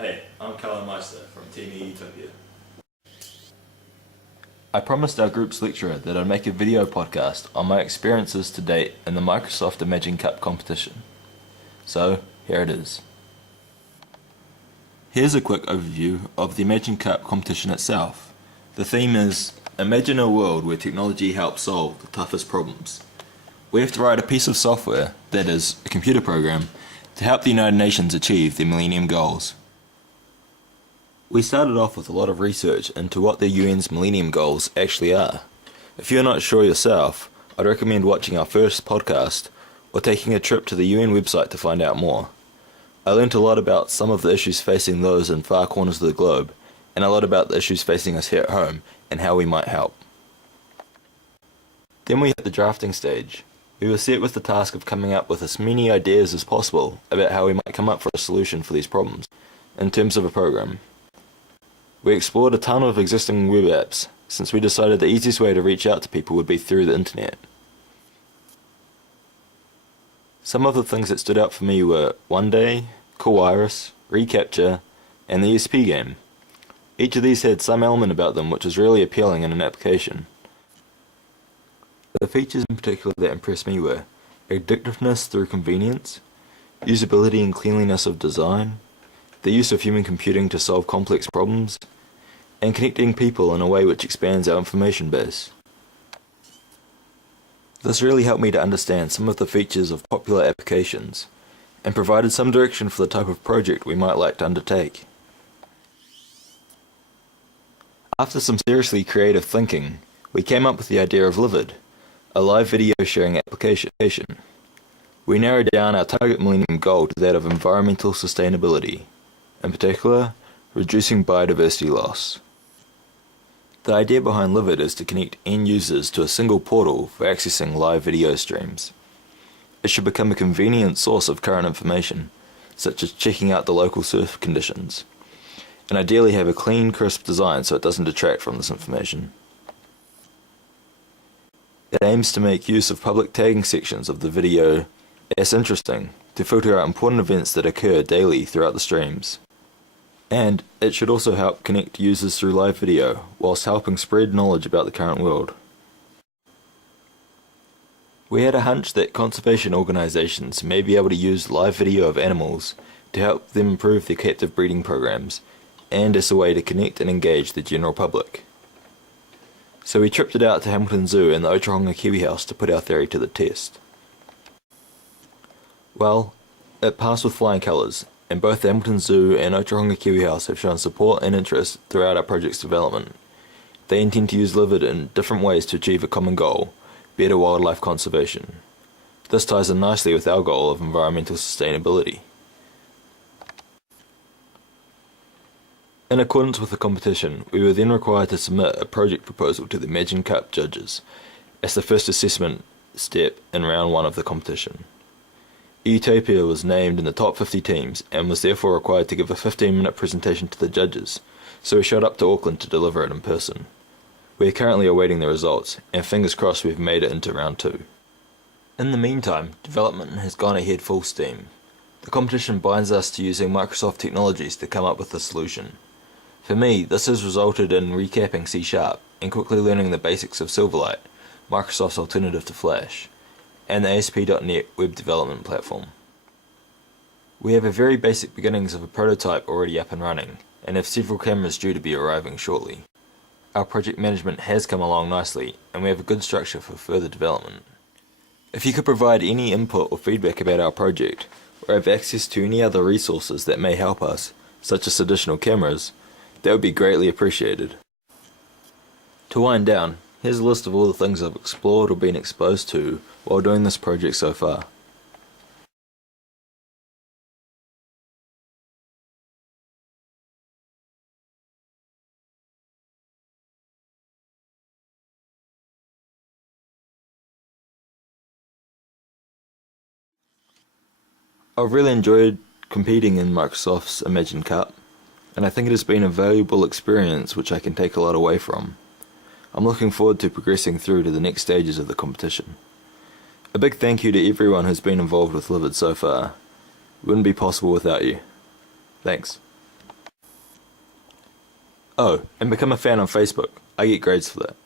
Hey, I'm Carlo from Team Utopia. I promised our group's lecturer that I'd make a video podcast on my experiences to date in the Microsoft ImagineCup competition. So, here it is. Here's a quick overview of the ImagineCup competition itself. The theme is, imagine a world where technology helps solve the toughest problems. We have to write a piece of software, that is, a computer program, to help the United Nations achieve their Millennium Goals. We started off with a lot of research into what the UN's Millennium Goals actually are. If you're not sure yourself, I'd recommend watching our first podcast or taking a trip to the UN website to find out more. I learnt a lot about some of the issues facing those in far corners of the globe, and a lot about the issues facing us here at home and how we might help. Then we hit the drafting stage. We were set with the task of coming up with as many ideas as possible about how we might come up with a solution for these problems, in terms of a program. We explored a ton of existing web apps, since we decided the easiest way to reach out to people would be through the internet. Some of the things that stood out for me were One Day, Cool Iris, Recapture, and the ESP game. Each of these had some element about them which was really appealing in an application. The features in particular that impressed me were addictiveness through convenience, usability and cleanliness of design, the use of human computing to solve complex problems, and connecting people in a way which expands our information base. This really helped me to understand some of the features of popular applications, and provided some direction for the type of project we might like to undertake. After some seriously creative thinking, we came up with the idea of Livid, a live video sharing application. We narrowed down our target millennium goal to that of environmental sustainability, in particular, reducing biodiversity loss. The idea behind Livid is to connect end users to a single portal for accessing live video streams. It should become a convenient source of current information, such as checking out the local surf conditions, and ideally have a clean, crisp design so it doesn't detract from this information. It aims to make use of public tagging sections of the video as interesting, to filter out important events that occur daily throughout the streams. And it should also help connect users through live video, whilst helping spread knowledge about the current world. We had a hunch that conservation organisations may be able to use live video of animals to help them improve their captive breeding programs, and as a way to connect and engage the general public. So we tripped it out to Hamilton Zoo and the Otahonga Kiwi House to put our theory to the test. Well, it passed with flying colours, and both the Hamilton Zoo and Otahonga Kiwi House have shown support and interest throughout our project's development. They intend to use Livid in different ways to achieve a common goal, better wildlife conservation. This ties in nicely with our goal of environmental sustainability. In accordance with the competition, we were then required to submit a project proposal to the ImagineCup judges as the first assessment step in round 1 of the competition. Utopia was named in the top 50 teams and was therefore required to give a 15-minute presentation to the judges, so we showed up to Auckland to deliver it in person. We are currently awaiting the results, and fingers crossed we've made it into round 2. In the meantime, development has gone ahead full steam. The competition binds us to using Microsoft technologies to come up with a solution. For me, this has resulted in recapping C# and quickly learning the basics of Silverlight, Microsoft's alternative to Flash, and the ASP.NET web development platform. We have a very basic beginnings of a prototype already up and running, and have several cameras due to be arriving shortly. Our project management has come along nicely, and we have a good structure for further development. If you could provide any input or feedback about our project, or have access to any other resources that may help us, such as additional cameras, that would be greatly appreciated. To wind down, here's a list of all the things I've explored or been exposed to while doing this project so far. I've really enjoyed competing in Microsoft's ImagineCup, and I think it has been a valuable experience which I can take a lot away from. I'm looking forward to progressing through to the next stages of the competition. A big thank you to everyone who's been involved with Livid so far. It wouldn't be possible without you. Thanks. Oh, and become a fan on Facebook. I get grades for that.